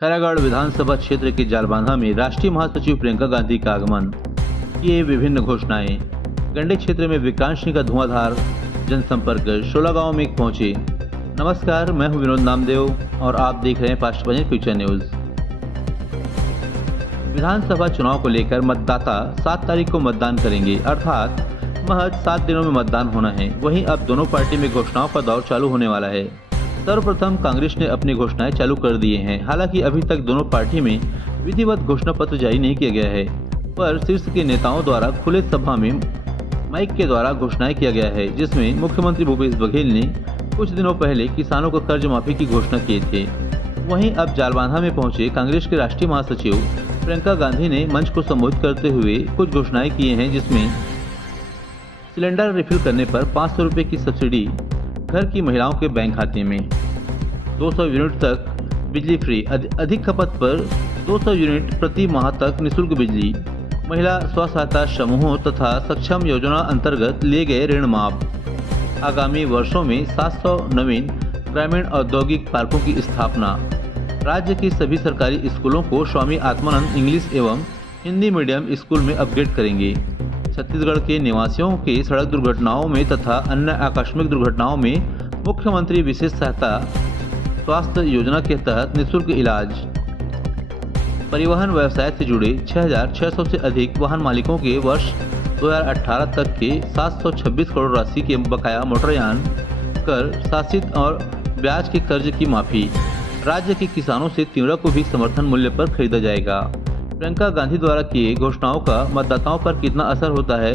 खैरागढ़ विधानसभा क्षेत्र के जालबांधा में राष्ट्रीय महासचिव प्रियंका गांधी का आगमन, किए विभिन्न घोषणाएं। गंडे क्षेत्र में विक्रांत का धुआंधार जनसंपर्क, 16 गांव में पहुंचे। नमस्कार, मैं हूं विनोद नामदेव और आप देख रहे हैं फास्ट पंजाब फ्यूचर न्यूज। विधानसभा चुनाव को लेकर मतदाता 7 तारीख को मतदान करेंगे, अर्थात महज 7 दिनों में मतदान होना है। वहीं अब दोनों पार्टी में घोषणाओं का दौर चालू होने वाला है। सर्वप्रथम कांग्रेस ने अपनी घोषणाएं चालू कर दिए हैं। हालांकि अभी तक दोनों पार्टी में विधिवत घोषणा पत्र जारी नहीं किया गया है, पर शीर्ष के नेताओं द्वारा खुले सभा में माइक के द्वारा घोषणाएं किया गया है, जिसमें मुख्यमंत्री भूपेश बघेल ने कुछ दिनों पहले किसानों को कर्ज माफी की घोषणा की थे। वहीं अब जालबांधा में पहुंचे कांग्रेस के राष्ट्रीय महासचिव प्रियंका गांधी ने मंच को संबोधित करते हुए कुछ घोषणाएं की हैं, जिसमें सिलेंडर रिफिल करने पर 500 रुपये की सब्सिडी घर की महिलाओं के बैंक खाते में, 200 यूनिट तक बिजली फ्री, अधिक खपत पर 200 यूनिट प्रति माह तक निःशुल्क बिजली, महिला स्व सहायता समूहों तथा सक्षम योजना अंतर्गत लिए गए ऋण माफ, आगामी वर्षों में 700 नवीन ग्रामीण औद्योगिक पार्कों की स्थापना, राज्य के सभी सरकारी स्कूलों को स्वामी आत्मानंद इंग्लिश एवं हिंदी मीडियम स्कूल में अपग्रेड करेंगे। छत्तीसगढ़ के निवासियों के सड़क दुर्घटनाओं में तथा अन्य आकस्मिक दुर्घटनाओं में मुख्यमंत्री विशेष सहायता स्वास्थ्य योजना के तहत निःशुल्क इलाज। परिवहन व्यवसाय से जुड़े 6,600 से अधिक वाहन मालिकों के वर्ष 2018 तक के 726 करोड़ राशि के बकाया मोटरयान कर शासित और ब्याज के कर्ज की माफी। राज्य के किसानों से तिवड़ा को भी समर्थन मूल्य पर खरीदा जाएगा। प्रियंका गांधी द्वारा किए घोषणाओं का मतदाताओं पर कितना असर होता है,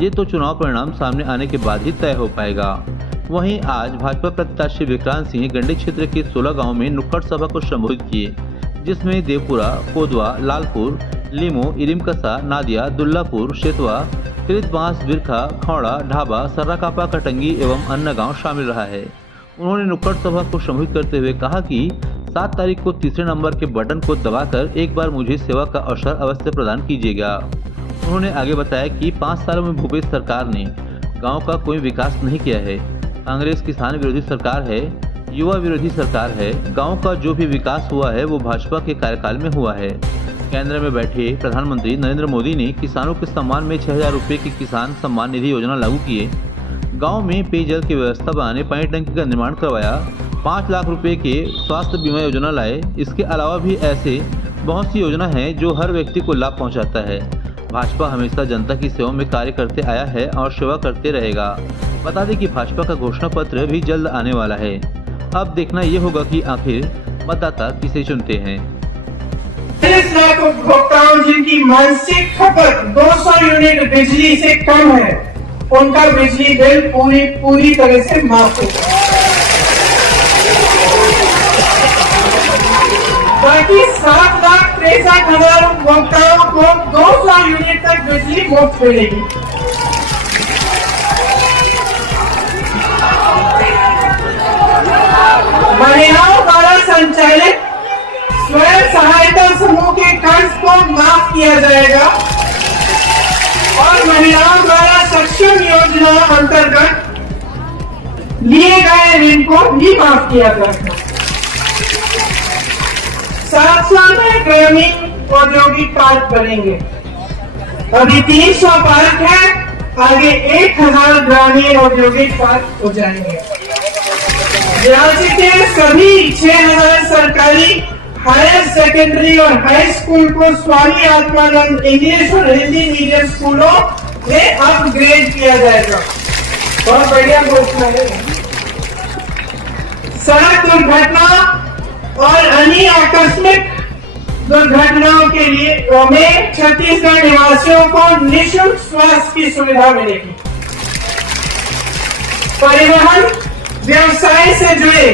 ये तो चुनाव परिणाम सामने आने के बाद ही तय हो पाएगा। वहीं आज भाजपा प्रत्याशी विक्रांत सिंह गंडे क्षेत्र के 16 गांव में नुक्कड़ सभा को संबोधित किए, जिसमें देवपुरा, कोदवा, लालपुर, लीमो, इरिमकसा, नादिया, दुल्लापुर, शेतवा, कृतबांस, बिरखा, खौड़ा, ढाबा, सर्राकापा, कटंगी एवं अन्य गाँव शामिल रहा है। उन्होंने नुक्कड़ सभा को संबोधित करते हुए कहा कि 7 तारीख को तीसरे नंबर के बटन को दबाकर एक बार मुझे सेवा का अवसर अवश्य प्रदान कीजिएगा। उन्होंने आगे बताया कि 5 सालों में भूपेश सरकार ने गांव का कोई विकास नहीं किया है। कांग्रेस किसान विरोधी सरकार है, युवा विरोधी सरकार है। गांव का जो भी विकास हुआ है वो भाजपा के कार्यकाल में हुआ है। केंद्र में बैठे प्रधानमंत्री नरेंद्र मोदी ने किसानों के सम्मान में 6,000 रुपये की किसान सम्मान निधि योजना लागू किए। गाँव में पेयजल की व्यवस्था बनाने पानी टंकी का निर्माण करवाया। 5 लाख रुपए के स्वास्थ्य बीमा योजना लाए। इसके अलावा भी ऐसे बहुत सी योजना हैं जो हर व्यक्ति को लाभ पहुंचाता है। भाजपा हमेशा जनता की सेवा में कार्य करते आया है और सेवा करते रहेगा। बता दें कि भाजपा का घोषणा पत्र भी जल्द आने वाला है। अब देखना ये होगा कि आखिर मतदाता किसे चुनते हैं। 30 लाख उपभोक्ताओं जिनकी मासिक खपत 200 यूनिट बिजली से कम है, उनका बिजली बिल पूरी तरह से माफ होगा। बाकी 7,63,000 उपभोक्ताओं को 200 यूनिट तक बिजली मुफ्त मिलेगी। महिलाओं द्वारा संचालित स्वयं सहायता समूह के कर्ज को माफ किया जाएगा और महिलाओं द्वारा सक्षम योजना अंतर्गत लिए गए ऋण को भी माफ किया जाएगा। 700 नए ग्रामीण औद्योगिक पार्क बनेंगे। अभी 300 पार्क है, आगे 1,000 ग्रामीण औद्योगिक पार्क हो जाएंगे। राज्य के सभी 6,000 सरकारी हायर सेकेंडरी और हाई स्कूल को स्वामी आत्मानंद इंग्लिश और हिंदी मीडियम स्कूलों में अपग्रेड किया जाएगा। बहुत बढ़िया घोषणा है। सड़क दुर्घटना और अन्य आकस्मिक दुर्घटनाओं के लिए में छत्तीसगढ़ निवासियों को निःशुल्क स्वास्थ्य की सुविधा मिलेगी। परिवहन व्यवसाय से जुड़े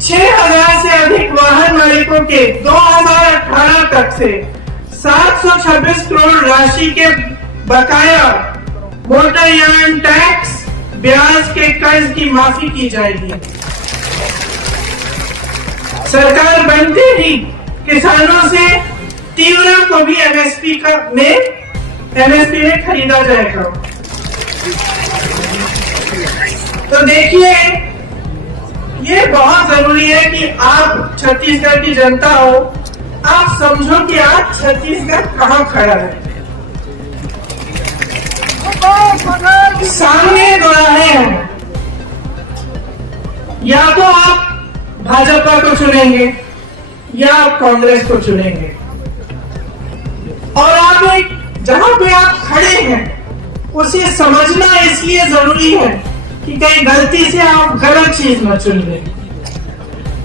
6,000 से अधिक वाहन मालिकों के 2018 तक से 726 करोड़ राशि के बकाया मोटरयान टैक्स ब्याज के कर्ज की माफी की जाएगी। सरकार बनते ही किसानों से तीवरा को भी एमएसपी में खरीदा जाएगा। तो देखिए, ये बहुत जरूरी है कि आप छत्तीसगढ़ की जनता हो, आप समझो कि आज छत्तीसगढ़ कहां खड़ा है। सामने दो राहें हैं, या तो आप भाजपा को चुनेंगे या आप कांग्रेस को चुनेंगे। और आप एक जहां पे आप खड़े हैं उसे समझना इसलिए जरूरी है कि कहीं गलती से आप गलत चीज न चुन लें।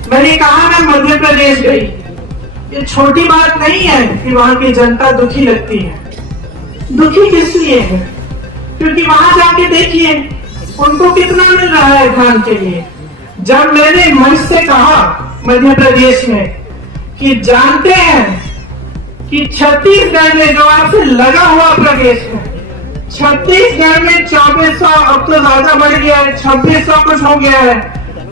मैंने कहा मैं मध्य प्रदेश गई, ये छोटी बात नहीं है कि वहां की जनता दुखी लगती है। दुखी किस लिए है? क्योंकि वहां जाके देखिए उनको कितना मिल रहा है धान के लिए। जब मैंने मंच से कहा मध्य प्रदेश में कि जानते हैं कि छत्तीसगढ़ में जो आपसे लगा हुआ प्रदेश है, छत्तीसगढ़ में 2400, अब तो ज्यादा बढ़ गया है, 2600 कुछ हो गया है,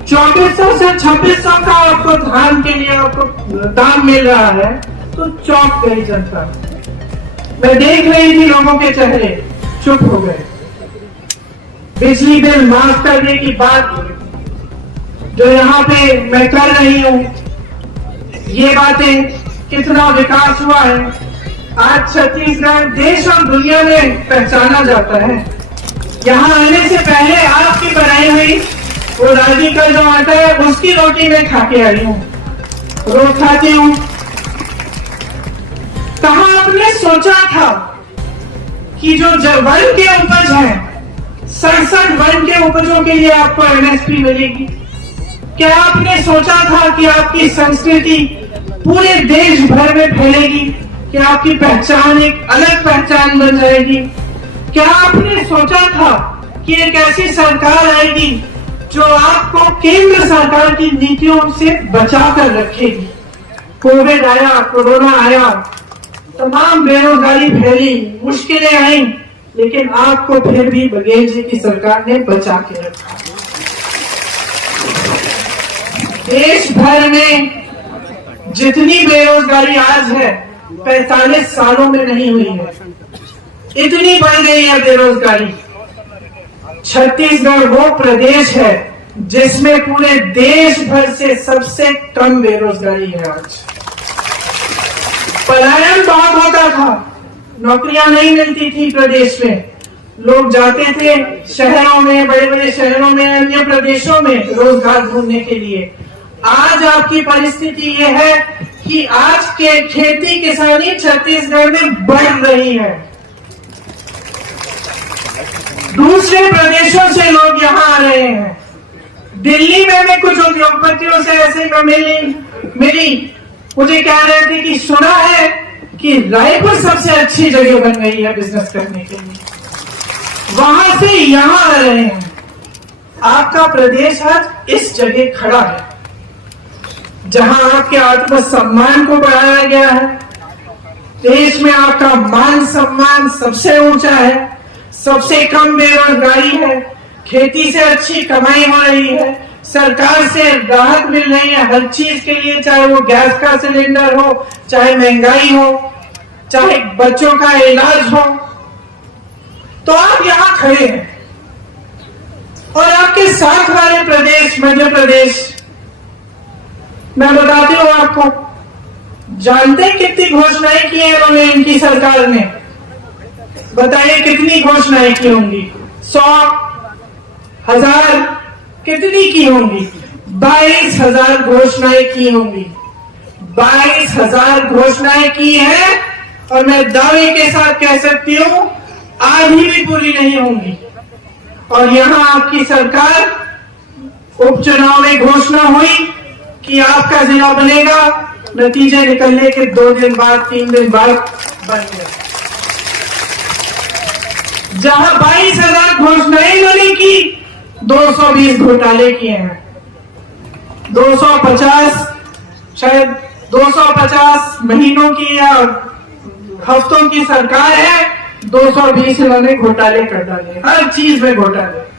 2400 से 2600 का आपको धान के लिए आपको दाम मिल रहा है, तो चौंक गई जनता। मैं देख रही थी लोगों के चेहरे चुप हो गए। बिजली बिल माफ करने की बात जो यहाँ पे मैं कर रही हूँ, ये बातें कितना विकास हुआ है। आज छत्तीसगढ़ देश और दुनिया में पहचाना जाता है। यहाँ आने से पहले आपकी बनाई हुई वो रागी का जो आटा है उसकी रोटी मैं खा के आई हूँ, रोज खाती हूँ। कहाँ आपने सोचा था कि जो वन के उपज है, 67 वन के उपजों के लिए आपको एमएसपी मिलेगी? क्या आपने सोचा था कि आपकी संस्कृति पूरे देश भर में फैलेगी, कि आपकी पहचान एक अलग पहचान बन जाएगी? क्या आपने सोचा था कि एक ऐसी सरकार आएगी जो आपको केंद्र सरकार की नीतियों से बचा कर रखेगी? कोविड आया, कोरोना आया, तमाम बेरोजगारी फैली, मुश्किलें आई, लेकिन आपको फिर भी बघेल जी की सरकार ने बचा के रखा। देश भर में जितनी बेरोजगारी आज है 45 सालों में नहीं हुई है, इतनी बढ़ गई है बेरोजगारी। छत्तीसगढ़ वो प्रदेश है जिसमें पूरे देश भर से सबसे कम बेरोजगारी है। आज पलायन बहुत होता था, नौकरियां नहीं मिलती थी प्रदेश में, लोग जाते थे शहरों में, बड़े बड़े शहरों में, अन्य प्रदेशों में रोजगार ढूंढने के लिए। आज आपकी परिस्थिति यह है कि आज के खेती किसानी छत्तीसगढ़ में बढ़ रही है। दूसरे प्रदेशों से लोग यहाँ आ रहे हैं। दिल्ली में मैं कुछ उद्योगपतियों से ऐसे मिली, मुझे कह रहे थे कि सुना है कि रायपुर सबसे अच्छी जगह बन गई है बिजनेस करने के लिए, वहां से यहां आ रहे हैं। आपका प्रदेश आज इस जगह खड़ा है जहां आपके आत्मसम्मान को बढ़ाया गया है। देश में आपका मान सम्मान सबसे ऊंचा है, सबसे कम बेरोजगारी है, खेती से अच्छी कमाई हो रही है, सरकार से राहत मिल रही है हर चीज के लिए, चाहे वो गैस का सिलेंडर हो, चाहे महंगाई हो, चाहे बच्चों का इलाज हो। तो आप यहां खड़े हैं और आपके साथ वाले प्रदेश मध्य प्रदेश, मैं बताती हूं आपको, जानते कितनी घोषणाएं की है उन्होंने, इनकी सरकार ने? बताइए कितनी घोषणाएं की होंगी? 100, 1000, कितनी की होंगी? 22,000 घोषणाएं की होंगी। 22,000 घोषणाएं की है और मैं दावे के साथ कह सकती हूं आधी भी पूरी नहीं होंगी। और यहां आपकी सरकार, उपचुनाव में घोषणा हुई कि आपका जिला बनेगा, नतीजे निकलने के 2 दिन बाद, 3 दिन बाद बन गया। जहां 22,000 घोषणाएं इन्होंने की, 220 घोटाले किए हैं। 250, शायद 250 महीनों की या हफ्तों की सरकार है, 220 इन्होंने घोटाले कर डाले, हर चीज में घोटाले।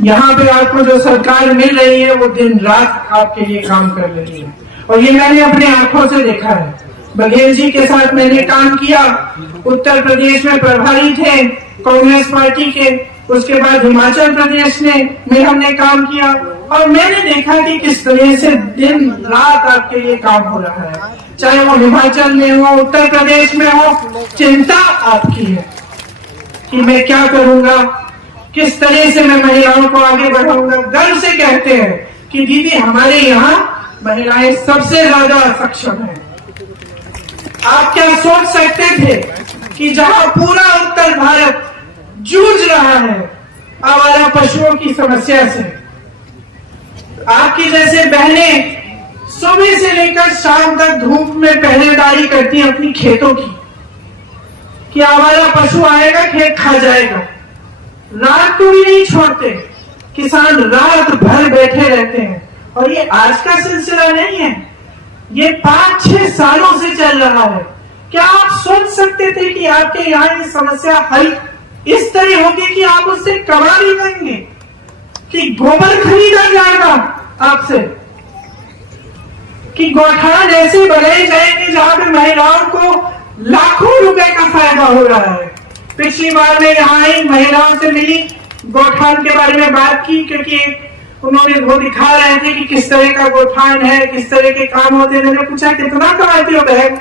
यहाँ पे आपको जो सरकार मिल रही है वो दिन रात आपके लिए काम कर रही है, और ये मैंने अपने आंखों से देखा है। बघेल जी के साथ मैंने काम किया, उत्तर प्रदेश में प्रभारी थे कांग्रेस पार्टी के, उसके बाद हिमाचल प्रदेश में हमने काम किया, और मैंने देखा कि किस तरह से दिन रात आपके लिए काम हो रहा है, चाहे वो हिमाचल में हो, उत्तर प्रदेश में हो, चिंता आपकी है कि मैं क्या करूंगा, किस तरह से मैं महिलाओं को आगे बढ़ाऊंगा। गर्व से कहते हैं कि दीदी हमारे यहाँ महिलाएं सबसे ज्यादा सक्षम है। आप क्या सोच सकते थे कि जहां पूरा उत्तर भारत जूझ रहा है आवारा पशुओं की समस्या से, आपकी जैसे बहनें सुबह से लेकर शाम तक धूप में पहरेदारी करती हैं अपनी खेतों की, कि आवारा पशु आएगा खेत खा जाएगा। रात को भी नहीं छोड़ते, किसान रात भर बैठे रहते हैं। और ये आज का सिलसिला नहीं है, ये 5-6 सालों से चल रहा है। क्या आप सोच सकते थे कि आपके यहाँ ये समस्या हल इस तरह होगी कि आप उससे कमा भी लेंगे, कि गोबर खरीदा जाएगा आपसे, कि गौठान ऐसे बनाए जाएंगे जहां पे महिलाओं को लाखों रुपए का फायदा हो रहा है। पिछली बार मैं यहाँ आई, महिलाओं से मिली, गौठान के बारे में बात की, क्योंकि उन्होंने वो दिखा रहे थे कि किस तरह का गौठान है, किस तरह के काम होते हैं। मैंने पूछा कितना कमाती हो बहन?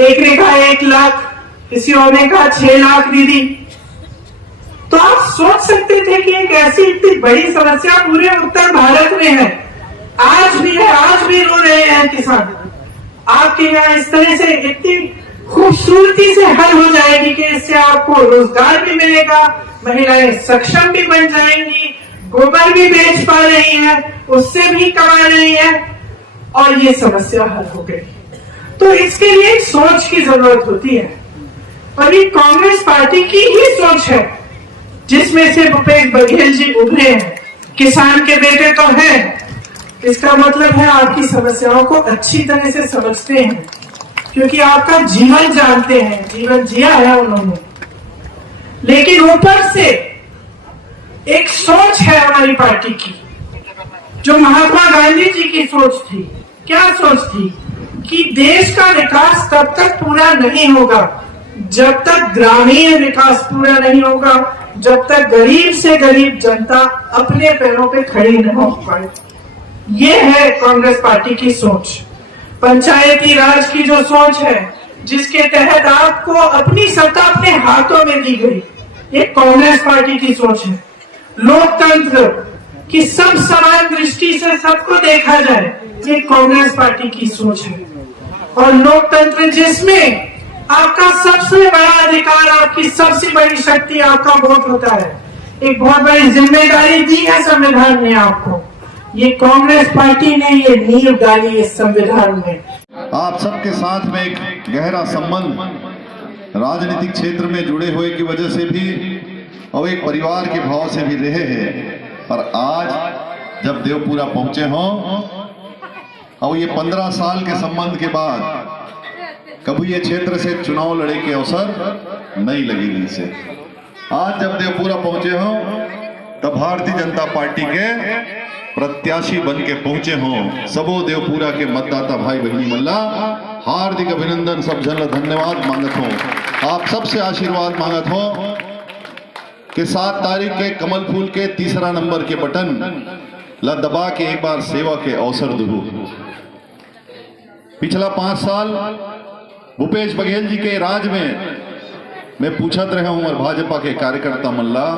एक ने कहा 1 लाख, किसी और ने कहा 6 लाख दीदी। तो आप सोच सकते थे कि एक ऐसी इतनी बड़ी समस्या पूरे उत्तर भारत में है, आज भी है, आज भी रो रहे हैं किसान। आपके यहाँ इस तरह से इतनी खूबसूरती से हल हो जाएगी कि इससे आपको रोजगार भी मिलेगा, महिलाएं सक्षम भी बन जाएंगी, गोबर भी बेच पा रही है, उससे भी कमा रही है, और ये समस्या हल हो गई। तो इसके लिए एक सोच की जरूरत होती है, और ये कांग्रेस पार्टी की ही सोच है, जिसमें से भूपेश बघेल जी उभरे हैं। किसान के बेटे तो हैं, इसका मतलब है आपकी समस्याओं को अच्छी तरह से समझते हैं, क्योंकि आपका जीवन जानते हैं, जीवन जिया है उन्होंने। लेकिन ऊपर से एक सोच है हमारी पार्टी की, जो महात्मा गांधी जी की सोच थी। क्या सोच थी? कि देश का विकास तब तक पूरा नहीं होगा जब तक ग्रामीण विकास पूरा नहीं होगा, जब तक गरीब से गरीब जनता अपने पैरों पे खड़ी न हो पाए। ये है कांग्रेस पार्टी की सोच। पंचायती राज की जो सोच है, जिसके तहत आपको अपनी सत्ता अपने हाथों में दी गई, ये कांग्रेस पार्टी की सोच है। लोकतंत्र की सब समान दृष्टि से सबको देखा जाए, ये कांग्रेस पार्टी की सोच है। और लोकतंत्र जिसमें आपका सबसे बड़ा अधिकार, आपकी सबसे बड़ी शक्ति आपका वोट होता है। एक बहुत बड़ी जिम्मेदारी दी है संविधान ने आपको, ये कांग्रेस पार्टी ने ये नींव डाली इस संविधान में। आप सबके साथ में एक गहरा संबंध राजनीतिक क्षेत्र में जुड़े हुए की वजह से भी और एक परिवार के भाव से भी रहे हैं। पर आज जब देवपुरा पहुंचे हों और ये 15 साल के संबंध के बाद कभी ये क्षेत्र से चुनाव लड़े के अवसर नहीं लगी इनसे, आज जब देवपुरा पहुंचे हों तब भारतीय जनता पार्टी के प्रत्याशी बन के पहुंचे हों, सबो देवपुरा के मतदाता भाई बहनी मल्ला हार्दिक अभिनंदन, सब जन धन्यवाद मांगत हो। आप सबसे आशीर्वाद मांगत हो कि 7 तारीख के कमल फूल के 3रा नंबर के बटन ला दबा के एक बार सेवा के अवसर दू। पिछला 5 साल भूपेश बघेल जी के राज में मैं पूछत रहा हूं और भाजपा के कार्यकर्ता मल्ला,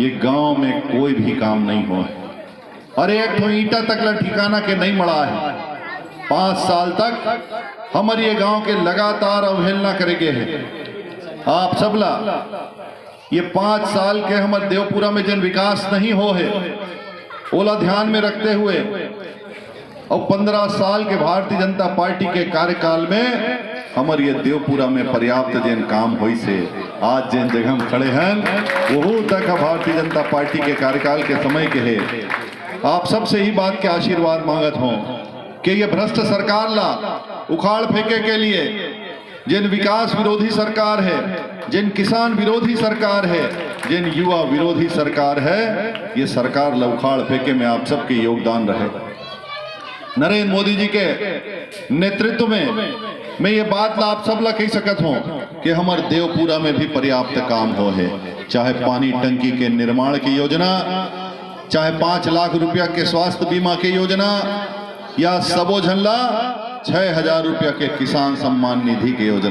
ये गांव में कोई भी काम नहीं हुआ, अरे एक तो ईंटा तक ला ठिकाना के नहीं मड़ा है। 5 साल तक हमारे ये गांव के लगातार अवहेलना करेंगे है। आप सबला ये 5 साल के हमारे देवपुरा में जन विकास नहीं हो है, ओला ध्यान में रखते हुए और 15 साल के भारतीय जनता पार्टी के कार्यकाल में हमारे ये देवपुरा में पर्याप्त जन काम हुई से आज जिन जगह हम खड़े हैं वो तक भारतीय जनता पार्टी के कार्यकाल के समय के है। आप सबसे ही बात के आशीर्वाद मांगत हों कि ये भ्रष्ट सरकार ला उखाड़ फेंके के लिए, जिन विकास विरोधी सरकार है, जिन किसान विरोधी सरकार है, जिन युवा विरोधी सरकार है, ये सरकार ला उखाड़ फेंके में आप सबके योगदान रहे। नरेंद्र मोदी जी के नेतृत्व में मैं ये बात ला आप सब ला कह सकत हूँ कि हमारे देवपुरा में भी पर्याप्त काम हो है, चाहे पानी टंकी के निर्माण की योजना, चाहे 5 लाख रुपया के स्वास्थ्य बीमा की योजना या सबो झल्ला 6,000 रुपया के किसान सम्मान निधि की योजना।